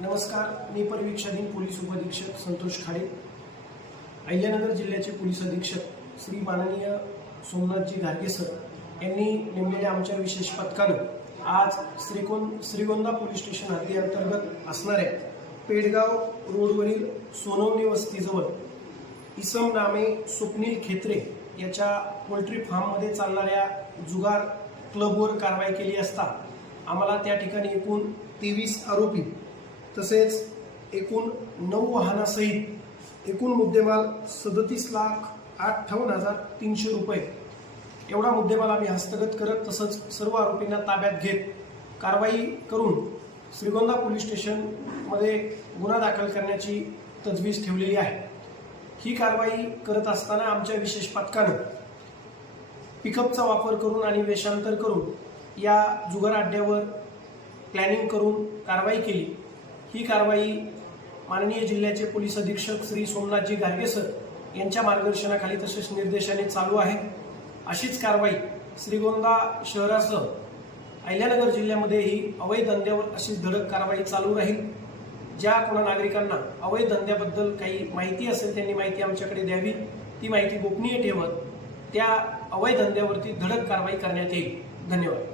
नमस्कार मी परिवीक्षाधीन पोलीस उपअधीक्षक संतोष खाडे. अहिल्यानगर जिल्ह्याचे पोलीस अधीक्षक श्री माननीय सोमनाथजी घारगे सर यांनी नेमलेल्या आमच्या विशेष पथकानं आज श्रीकोन श्रीगोंदा पोलीस स्टेशन हद्दीअंतर्गत असणाऱ्या पेडगाव रोडवरील सोनवणे वस्तीजवळ इसम नामे स्वप्नील खेत्रे याच्या पोल्ट्री फार्ममध्ये चालणाऱ्या जुगार क्लबवर कारवाई केली असता आम्हाला त्या ठिकाणी एकूण तेवीस आरोपी तसेच एकूण नऊ वाहनासहित एकूण मुद्देमाल सदतीस लाख अठ्ठावन्न हजार तीनशे रुपये. एवढा मुद्देमाल आम्ही हस्तगत करत तसंच सर्व आरोपींना ताब्यात घेत कारवाई करून श्रीगोंदा पोलीस स्टेशनमध्ये गुन्हा दाखल करण्याची तजवीज ठेवलेली आहे. ही कारवाई करत असताना आमच्या विशेष पथकानं पिकअपचा वापर करून आणि वेषांतर करून या जुगार अड्ड्यावर प्लॅनिंग करून कारवाई केली. ही कारवाई माननीय जिल्ह्याचे पोलीस अधीक्षक श्री सोमनाथजी गार्गे सर यांच्या मार्गदर्शनाखाली तसेच निर्देशाने चालू आहे. अशीच कारवाई श्रीगोंदा शहरासह अहिल्यानगर जिल्ह्यामध्येही अवैध धंद्यावर अशीच धडक कारवाई चालू राहील. ज्या कोणा नागरिकांना अवैध धंद्याबद्दल काही माहिती असेल त्यांनी माहिती आमच्याकडे द्यावी. ती माहिती गोपनीय ठेवत त्या अवैध धंद्यावरती धडक कारवाई करण्यात येईल. धन्यवाद.